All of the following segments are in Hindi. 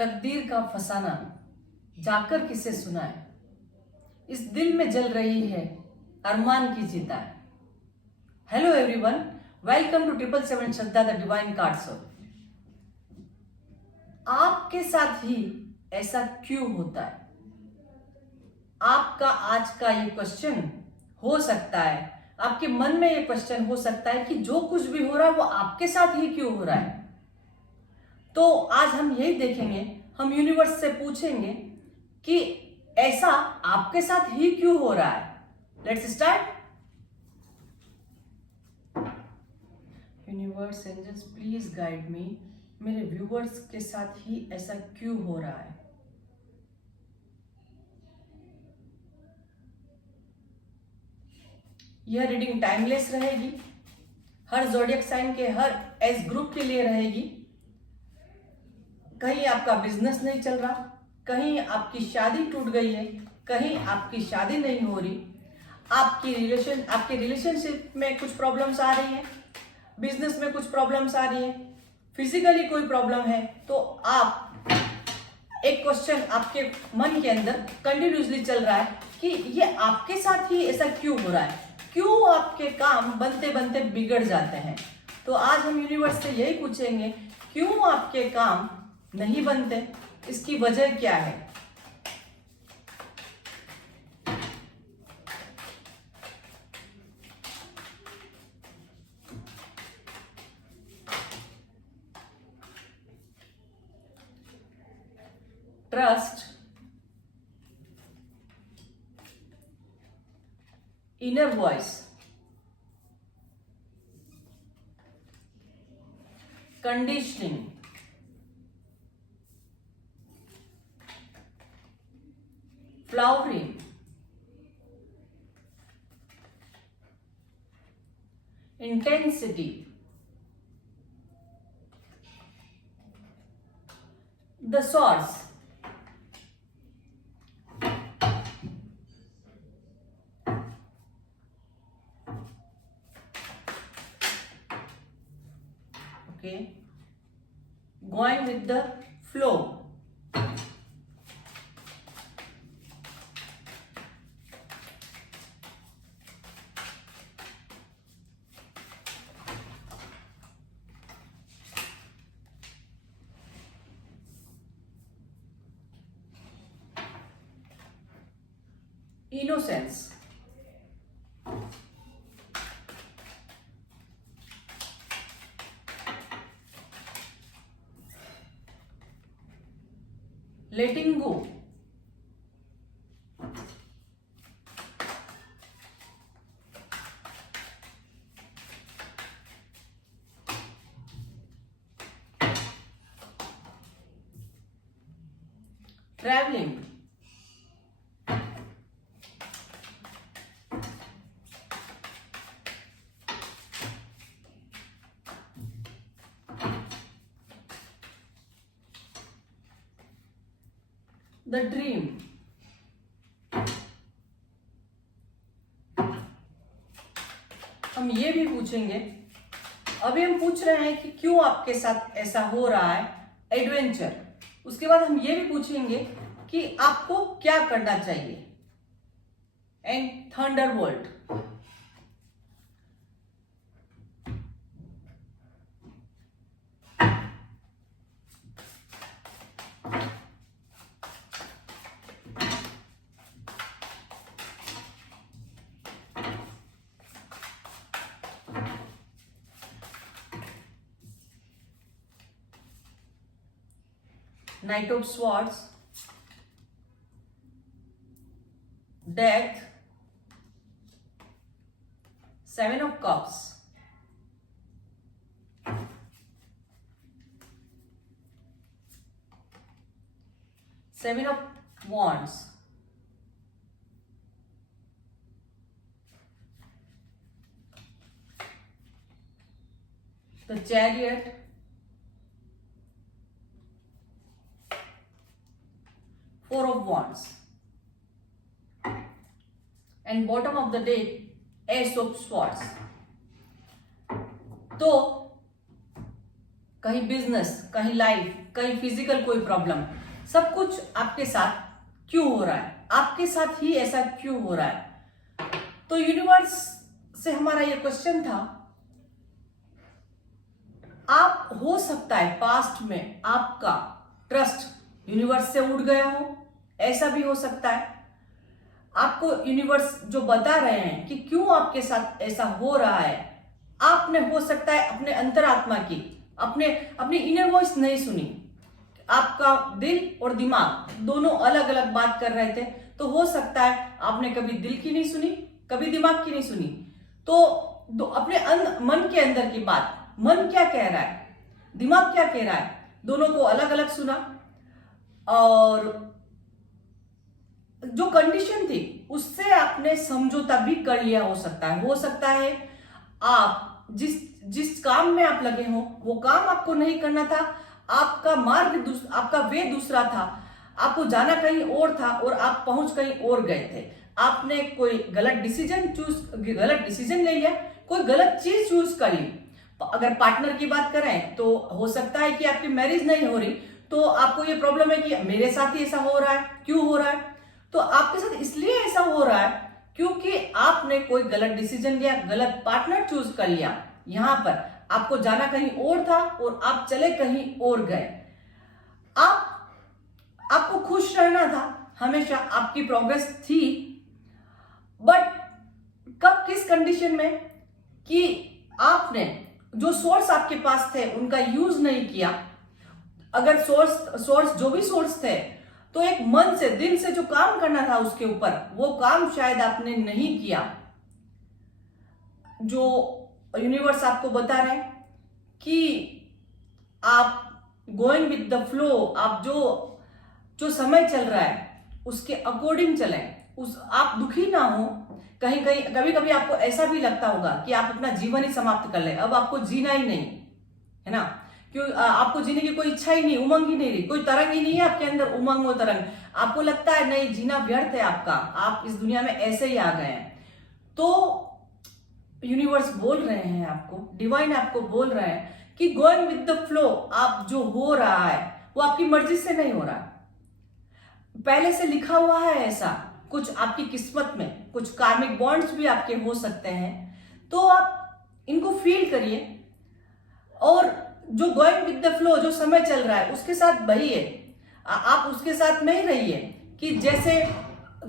तकदीर का फसाना जाकर किसे सुनाए, इस दिल में जल रही है अरमान की चिता। Hello everyone, welcome to 777 Shraddha the divine cards. आपके साथ ही ऐसा क्यों होता है? आपका आज का ये क्वेश्चन हो सकता है, आपके मन में ये क्वेश्चन हो सकता है कि जो कुछ भी हो रहा है वो आपके साथ ही क्यों हो रहा है। तो आज हम यही देखेंगे, हम यूनिवर्स से पूछेंगे कि ऐसा आपके साथ ही क्यों हो रहा है। Let's start. Universe angels please guide me, मेरे व्यूवर्स के साथ ही ऐसा क्यों हो रहा है। यह रीडिंग टाइमलेस रहेगी, हर ज़ोडिएक साइन के हर एज ग्रुप के लिए रहेगी। कहीं आपका बिजनेस नहीं चल रहा, कहीं आपकी शादी टूट गई है, कहीं आपकी शादी नहीं हो रही, आपके रिलेशनशिप में कुछ प्रॉब्लम्स आ रही हैं, बिजनेस में कुछ प्रॉब्लम्स आ रही हैं, फिजिकली कोई प्रॉब्लम है, तो आप एक क्वेश्चन आपके मन के अंदर कंटिन्यूसली चल रहा है कि ये आपके साथ ही ऐसा क्यों हो रहा है, क्यों आपके काम बनते बनते बिगड़ जाते हैं। तो आज हम यूनिवर्स से यही पूछेंगे, क्यों आपके काम नहीं बनते, इसकी वजह क्या है। Trust, inner voice, conditioning, flowering, intensity, the source, okay, going with the flow, innocence, letting go, traveling, the dream, हम ये भी पूछेंगे, अभी हम पूछ रहे हैं कि क्यों आपके साथ ऐसा हो रहा है, एडवेंचर। उसके बाद हम ये भी पूछेंगे कि आपको क्या करना चाहिए, and Thunderbolt. Knight of Swords, Death, Seven of Cups, Seven of Wands, the Chariot, Four of Wands, and bottom of the deck Ace of Swords। तो कहीं बिजनेस, कहीं लाइफ, कहीं फिजिकल कोई प्रॉब्लम, सब कुछ आपके साथ क्यों हो रहा है, आपके साथ ही ऐसा क्यों हो रहा है। तो यूनिवर्स से हमारा ये क्वेश्चन था, आप हो सकता है पास्ट में आपका ट्रस्ट यूनिवर्स से उड़ गया हो, ऐसा भी हो सकता है। आपको यूनिवर्स जो बता रहे हैं कि क्यों आपके साथ ऐसा हो रहा है, आपने हो सकता है अपने अंतरात्मा की, अपनी इनर वॉइस नहीं सुनी। आपका दिल और दिमाग दोनों अलग अलग बात कर रहे थे, तो हो सकता है आपने कभी दिल की नहीं सुनी, कभी दिमाग की नहीं सुनी। तो अपने मन के अंदर की बात, मन क्या कह रहा है, दिमाग क्या कह रहा है, दोनों को अलग अलग सुना। और जो कंडीशन थी उससे आपने समझौता भी कर लिया हो सकता है। हो सकता है आप जिस काम में आप लगे हो वो काम आपको नहीं करना था, आपका मार्ग आपका वे दूसरा था, आपको जाना कहीं और था और आप पहुंच कहीं और गए थे। आपने कोई गलत डिसीजन ले लिया, कोई गलत चीज चूज कर ली। अगर पार्टनर की बात करें तो हो सकता है कि आपकी मैरिज नहीं हो रही, तो आपको ये प्रॉब्लम है कि मेरे साथ ही ऐसा हो रहा है, क्यों हो रहा है। तो आपके साथ इसलिए ऐसा हो रहा है क्योंकि आपने कोई गलत डिसीजन लिया, गलत पार्टनर चूज कर लिया। यहां पर आपको जाना कहीं और था और आप चले कहीं और गए। आपको खुश रहना था, हमेशा आपकी प्रोग्रेस थी, बट कब किस कंडीशन में कि आपने जो सोर्स आपके पास थे उनका यूज नहीं किया। अगर सोर्स जो भी सोर्स थे, तो एक मन से, दिल से जो काम करना था उसके ऊपर, वो काम शायद आपने नहीं किया। जो यूनिवर्स आपको बता रहे हैं कि आप गोइंग विद द फ्लो, आप जो समय चल रहा है उसके अकॉर्डिंग चलें। आप दुखी ना हो। कभी कभी आपको ऐसा भी लगता होगा कि आप अपना जीवन ही समाप्त कर ले, अब आपको जीना ही नहीं है ना। क्यों आपको जीने की कोई इच्छा ही नहीं, उमंग ही नहीं रही, कोई तरंग ही नहीं है आपके अंदर, उमंग वो तरंग। आपको लगता है नहीं, जीना व्यर्थ है आपका, आप इस दुनिया में ऐसे ही आ गए हैं। तो यूनिवर्स बोल रहे हैं आपको, डिवाइन आपको बोल रहे हैं कि गोइंग विद द फ्लो, आप जो हो रहा है वो आपकी मर्जी से नहीं हो रहा, पहले से लिखा हुआ है ऐसा। कुछ आपकी किस्मत में, कुछ कार्मिक बॉन्ड्स भी आपके हो सकते हैं, तो आप इनको फील करिए और जो गोइंग विद द फ्लो, जो समय चल रहा है उसके साथ बहिए। आप उसके साथ नहीं रहिए कि जैसे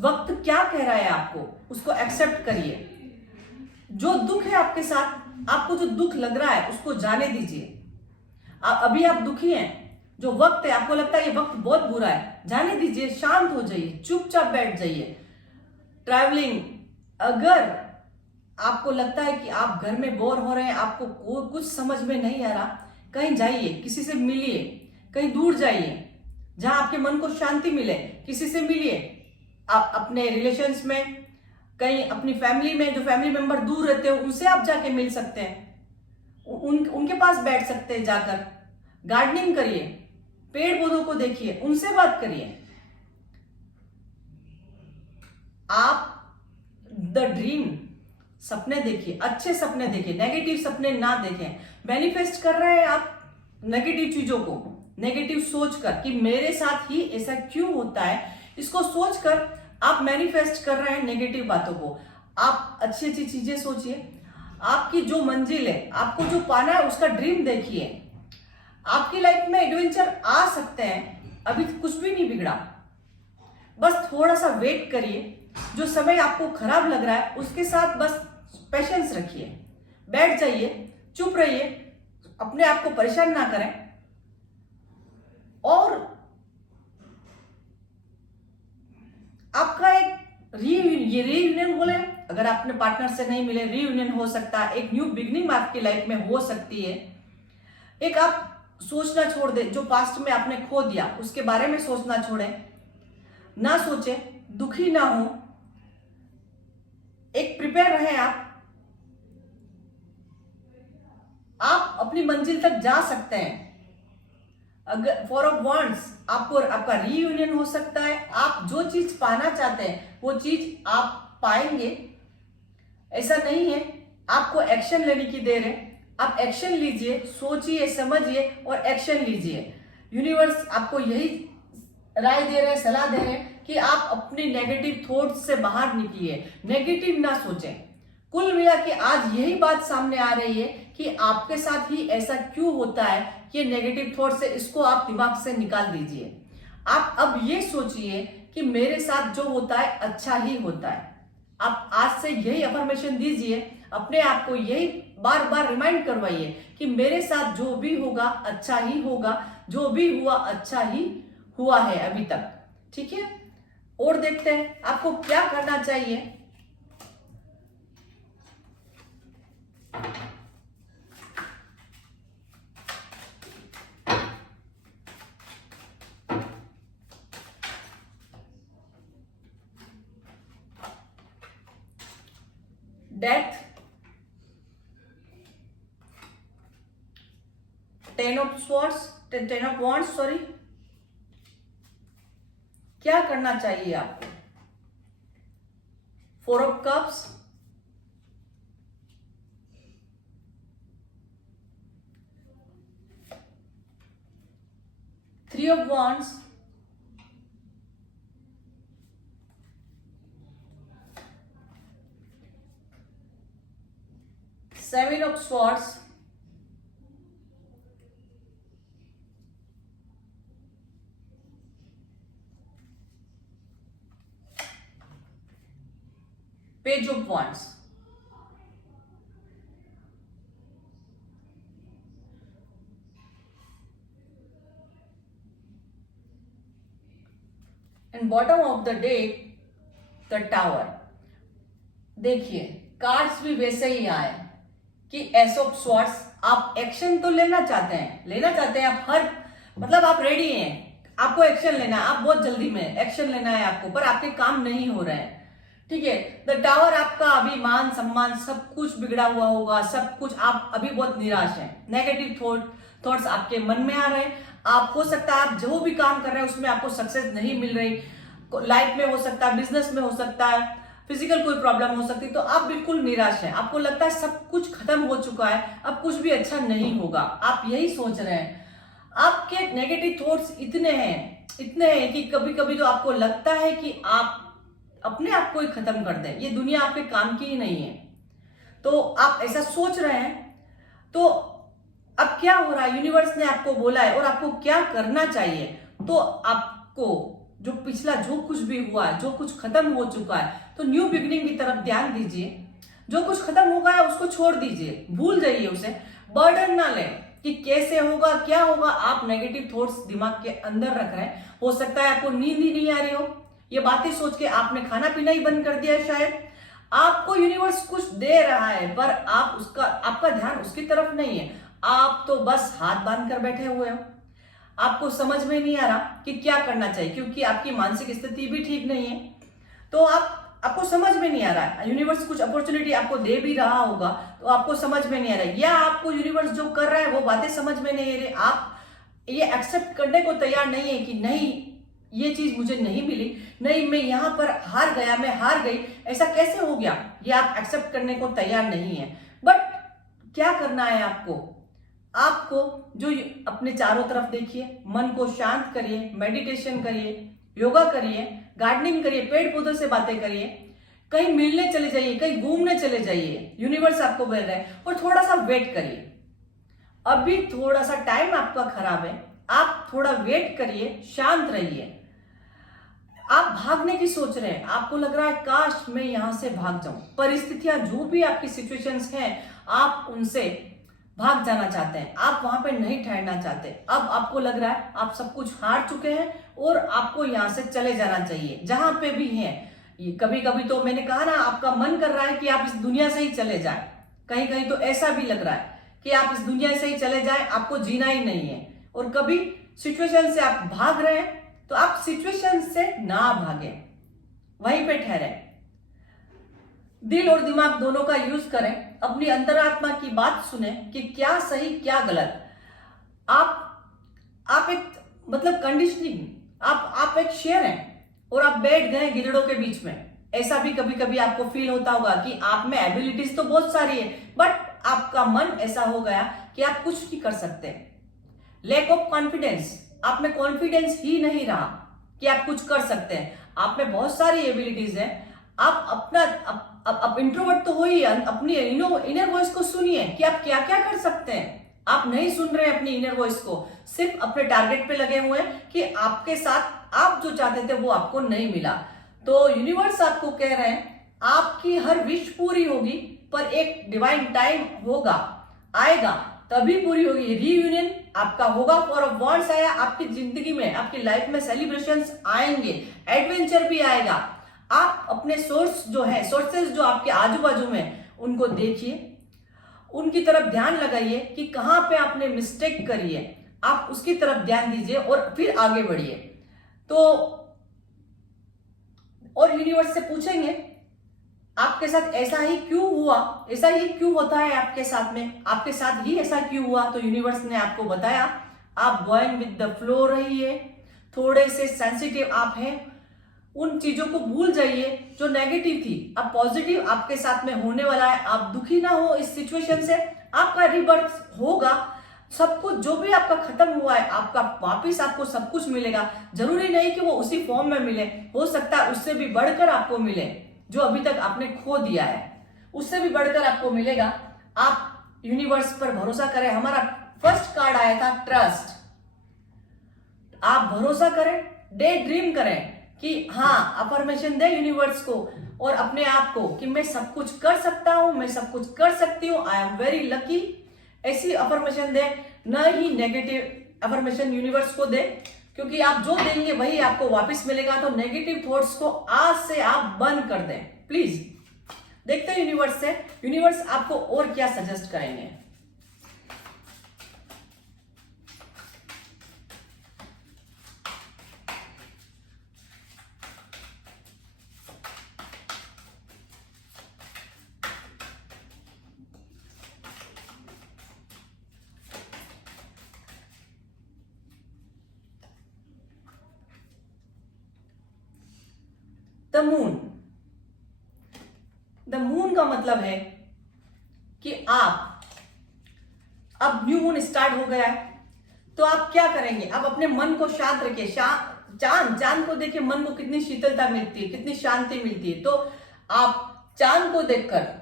वक्त क्या कह रहा है आपको, उसको एक्सेप्ट करिए। जो दुख है आपके साथ, आपको जो दुख लग रहा है उसको जाने दीजिए। अभी आप दुखी हैं, जो वक्त है आपको लगता है ये वक्त बहुत बुरा है, जाने दीजिए, शांत हो जाइए, चुपचाप बैठ जाइए। ट्रैवलिंग, अगर आपको लगता है कि आप घर में बोर हो रहे हैं, आपको कुछ समझ में नहीं आ रहा, कहीं जाइए, किसी से मिलिए, कहीं दूर जाइए जहां आपके मन को शांति मिले, किसी से मिलिए। आप अपने रिलेशंस में, कहीं अपनी फैमिली में, जो फैमिली मेंबर दूर रहते हो उनसे आप जाके मिल सकते हैं, उनके पास बैठ सकते हैं, जाकर गार्डनिंग करिए, पेड़ पौधों को देखिए, उनसे बात करिए। आप द ड्रीम, सपने देखिए, अच्छे सपने देखिए, नेगेटिव सपने ना देखें। मैनिफेस्ट कर रहे हैं आप नेगेटिव चीजों को, नेगेटिव सोचकर कि मेरे साथ ही ऐसा क्यों होता है, इसको सोचकर आप मैनिफेस्ट कर रहे हैं नेगेटिव बातों को। आप अच्छी अच्छी चीजें सोचिए। आपकी जो मंजिल है, आपको जो पाना है, उसका ड्रीम देखिए। आपकी लाइफ में एडवेंचर आ सकते हैं, अभी कुछ भी नहीं बिगड़ा, बस थोड़ा सा वेट करिए। जो समय आपको खराब लग रहा है उसके साथ बस पेशेंस रखिए, बैठ जाइए, चुप रहिए, अपने आप को परेशान ना करें। और आपका एक रीयूनियन बोले, अगर आपने पार्टनर से नहीं मिले, रीयूनियन हो सकता है, एक न्यू बिगनिंग आपकी लाइफ में हो सकती है। एक आप सोचना छोड़ दे, जो पास्ट में आपने खो दिया उसके बारे में सोचना छोड़े, ना सोचे, दुखी ना हो, एक प्रिपेयर रहे। आप अपनी मंजिल तक जा सकते हैं। अगर फॉर ऑफ वांट्स, आपको आपका रीयूनियन हो सकता है। आप जो चीज पाना चाहते हैं वो चीज आप पाएंगे। ऐसा नहीं है आपको एक्शन लेने की देर है, आप एक्शन लीजिए, सोचिए, समझिए और एक्शन लीजिए। यूनिवर्स आपको यही राय दे रहे हैं, सलाह दे रहे हैं कि आप अपनी नेगेटिव थॉट्स से बाहर निकलिए, नेगेटिव ना सोचें। कुल मिला के आज यही बात सामने आ रही है कि आपके साथ ही ऐसा क्यों होता है कि नेगेटिव थॉट्स है, इसको आप दिमाग से निकाल दीजिए। आप अब ये सोचिए कि मेरे साथ जो होता है अच्छा ही होता है। आप आज से यही अफर्मेशन दीजिए, अपने आप को यही बार बार रिमाइंड करवाइए कि मेरे साथ जो भी होगा अच्छा ही होगा, जो भी हुआ अच्छा ही हुआ है अभी तक। ठीक है, और देखते हैं आपको क्या करना चाहिए। Death, 10 of swords, 10 of wands, sorry. क्या करना चाहिए आपको? 4 of cups, 3 of wands, 7 of swords, Page of wands। And bottom of the deck the tower. देखिए कार्ड्स भी वैसे ही आए कि एस ऑफ स्वॉर्ड्स। आप एक्शन तो लेना चाहते हैं आप हर, मतलब आप रेडी हैं, आपको एक्शन लेना है, आप बहुत जल्दी में एक्शन लेना है आपको, पर आपके काम नहीं हो रहे हैं। ठीक है, द टावर आपका अभी मान सम्मान सब कुछ बिगड़ा हुआ होगा, सब कुछ, आप अभी बहुत निराश हैं, नेगेटिव थॉट्स आपके मन में आ रहे हैं। आप हो सकता है आप जो भी काम कर रहे हैं उसमें आपको सक्सेस नहीं मिल रही, लाइफ में हो सकता है, बिजनेस में हो सकता है, फिजिकल कोई प्रॉब्लम हो सकती है, तो आप बिल्कुल निराश हैं। आपको लगता है सब कुछ खत्म हो चुका है, अब कुछ भी अच्छा नहीं होगा, आप यही सोच रहे हैं। आपके नेगेटिव थॉट्स इतने हैं कि कभी कभी तो आपको लगता है कि आप अपने आप को ही खत्म कर दें, ये दुनिया आपके काम की ही नहीं है। तो आप ऐसा सोच रहे हैं। तो अब क्या हो रहा है, यूनिवर्स ने आपको बोला है और आपको क्या करना चाहिए। तो आपको जो पिछला जो कुछ भी हुआ है, जो कुछ खत्म हो चुका है, तो न्यू बिगिनिंग की तरफ ध्यान दीजिए। जो कुछ खत्म हो गया उसको छोड़ दीजिए, भूल जाइए उसे, बर्डन ना लें कि कैसे होगा क्या होगा। आप नेगेटिव थॉट्स दिमाग के अंदर रख रहे हैं, हो सकता है आपको नींद ही नहीं आ रही हो, ये बातें सोच के आपने खाना पीना ही बंद कर दिया है। शायद आपको यूनिवर्स कुछ दे रहा है पर आपका ध्यान उसकी तरफ नहीं है, आप तो बस हाथ बांध कर बैठे हुए हो। आपको समझ में नहीं आ रहा कि क्या करना चाहिए, क्योंकि आपकी मानसिक स्थिति भी ठीक नहीं है। तो आपको समझ में नहीं आ रहा है, यूनिवर्स कुछ अपॉर्चुनिटी आपको दे भी रहा होगा तो आपको समझ में नहीं आ रहा है, या आपको यूनिवर्स जो कर रहा है वो बातें समझ में नहीं आ रही, आप ये एक्सेप्ट करने को तैयार नहीं है कि नहीं ये चीज मुझे नहीं मिली, नहीं मैं यहां पर हार गया, मैं हार गई, ऐसा कैसे हो गया, ये आप एक्सेप्ट करने को तैयार नहीं है। बट क्या करना है आपको जो अपने चारों तरफ देखिए, मन को शांत करिए, मेडिटेशन करिए, योगा करिए, गार्डनिंग करिए, पेड़ पौधों से बातें करिए, कहीं मिलने चले जाइए, कहीं घूमने चले जाइए, यूनिवर्स आपको बोल रहा है, और थोड़ा सा वेट करिए। अभी थोड़ा सा टाइम आपका खराब है, आप थोड़ा वेट करिए, शांत रहिए। आप भागने की सोच रहे हैं, आपको लग रहा है काश मैं यहां से भाग जाऊं, परिस्थितियां जो भी आपकी सिचुएशंस हैं आप उनसे भाग जाना चाहते हैं, आप वहां पे नहीं ठहरना चाहते। अब आपको लग रहा है आप सब कुछ हार चुके हैं और आपको यहां से चले जाना चाहिए, जहां पे भी हैं। ये कभी कभी तो मैंने कहा ना, आपका मन कर रहा है कि आप इस दुनिया से ही चले जाए, कहीं कहीं तो ऐसा भी लग रहा है कि आप इस दुनिया से ही चले जाए, आपको जीना ही नहीं है। और कभी सिचुएशन से आप भाग रहे हैं तो आप सिचुएशन से ना भागे, वहीं पे ठहरे, दिल और दिमाग दोनों का यूज करें, अपनी अंतरात्मा की बात सुने कि क्या सही क्या गलत। आप एक मतलब कंडीशनिंग, आप एक शेर हैं और आप बैठ गए गिद्धड़ों के बीच में। ऐसा भी कभी कभी आपको फील होता होगा कि आप में एबिलिटीज तो बहुत सारी है, बट आपका मन ऐसा हो गया कि आप कुछ नहीं कर सकते। लैक ऑफ कॉन्फिडेंस, आप में कॉन्फिडेंस ही नहीं रहा कि आप कुछ कर सकते हैं। आप में बहुत सारी एबिलिटीज है, आप अपना अब इंट्रोवर्ट तो हो ही, अपनी इनर वॉइस को सुनिए कि आप क्या क्या कर सकते हैं। आप नहीं सुन रहे अपनी इनर वॉइस को, सिर्फ अपने टारगेट पे लगे हुए हैं कि आपके साथ आप जो चाहते थे वो आपको नहीं मिला। तो यूनिवर्स आपको कह रहे हैं आपकी हर विश पूरी होगी, पर एक डिवाइन टाइम होगा, आएगा, तभी पूरी होगी। रीयूनियन आपका होगा। फॉर ऑफ वॉन्ड्स आया आपकी जिंदगी में, आपकी लाइफ में सेलिब्रेशंस आएंगे, एडवेंचर भी आएगा। आप अपने सोर्सेज जो आपके आजू बाजू में, उनको देखिए, उनकी तरफ ध्यान लगाइए कि कहां पे आपने मिस्टेक करी है, आप उसकी तरफ ध्यान दीजिए और फिर आगे बढ़िए। तो और यूनिवर्स से पूछेंगे आपके साथ ऐसा ही क्यों हुआ, ऐसा ही क्यों होता है आपके साथ में, आपके साथ ही ऐसा क्यों हुआ। तो यूनिवर्स ने आपको बताया आप गोइंग विद द फ्लो रहिए, थोड़े से सेंसिटिव आप हैं, उन चीजों को भूल जाइए जो नेगेटिव थी। अब पॉजिटिव आपके साथ में होने वाला है। आप दुखी ना हो इस सिचुएशन से, आपका रिबर्थ होगा। सब कुछ जो भी आपका खत्म हुआ है, आपका वापिस आपको सब कुछ मिलेगा। जरूरी नहीं कि वो उसी फॉर्म में मिले, हो सकता है उससे भी बढ़कर आपको मिले। जो अभी तक आपने खो दिया है उससे भी बढ़कर आपको मिलेगा। आप यूनिवर्स पर भरोसा करें। हमारा फर्स्ट कार्ड आया था ट्रस्ट। आप भरोसा करें, डे ड्रीम करें कि हाँ, अफर्मेशन दे यूनिवर्स को और अपने आप को कि मैं सब कुछ कर सकता हूं, मैं सब कुछ कर सकती हूं, आई एम वेरी लकी। ऐसी अफर्मेशन दे, न ही नेगेटिव अफर्मेशन यूनिवर्स को दे, क्योंकि आप जो देंगे वही आपको वापस मिलेगा। तो नेगेटिव थॉट्स को आज से आप बंद कर दें प्लीज। देखते हैं यूनिवर्स से, यूनिवर्स आपको और क्या सजेस्ट करेंगे। द मून, द मून का मतलब है कि आप, अब न्यू मून स्टार्ट हो गया है, तो आप क्या करेंगे। अब अपने मन को शांत रखिए। चांद को देखिए, मन को कितनी शीतलता मिलती है, कितनी शांति मिलती है। तो आप चांद को देखकर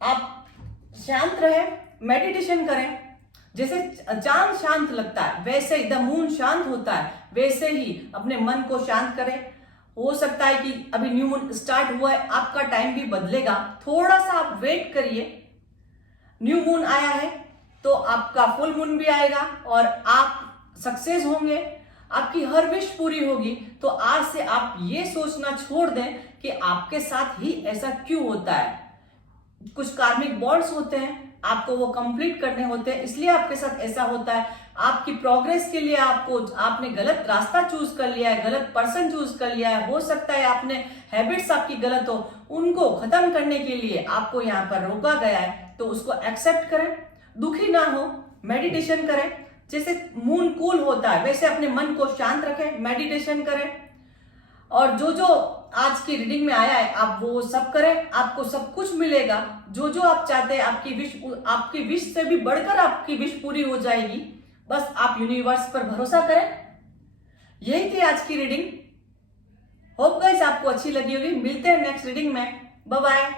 आप शांत रहे, मेडिटेशन करें। जैसे चांद शांत लगता है वैसे ही द मून शांत होता है, वैसे ही अपने मन को शांत करें। हो सकता है कि अभी न्यू मून स्टार्ट हुआ है, आपका टाइम भी बदलेगा, थोड़ा सा आप वेट करिए। न्यू मून आया है तो आपका फुल मून भी आएगा और आप सक्सेस होंगे, आपकी हर विश पूरी होगी। तो आज से आप ये सोचना छोड़ दें कि आपके साथ ही ऐसा क्यों होता है। कुछ कार्मिक बॉन्ड्स होते हैं, आपको वो कंप्लीट करने होते हैं, इसलिए आपके साथ ऐसा होता है। आपकी प्रोग्रेस के लिए आपने गलत रास्ता चूज कर लिया है, गलत पर्सन चूज कर लिया है। हो सकता है आपने हैबिट्स आपकी गलत हो, उनको खत्म करने के लिए आपको यहाँ पर रोका गया है। तो उसको एक्सेप्ट करें, दुखी ना हो, मेडिटेशन करें। जैसे मून कूल होता है वैसे अपने मन को शांत रखें, मेडिटेशन करें। और जो जो आज की रीडिंग में आया है आप वो सब करें, आपको सब कुछ मिलेगा। जो जो आप चाहते हैं, आपकी विश से भी बढ़कर आपकी विश पूरी हो जाएगी। बस आप यूनिवर्स पर भरोसा करें। यही थी आज की रीडिंग। होप गाइस आपको अच्छी लगी होगी। मिलते हैं नेक्स्ट रीडिंग में। Bye bye.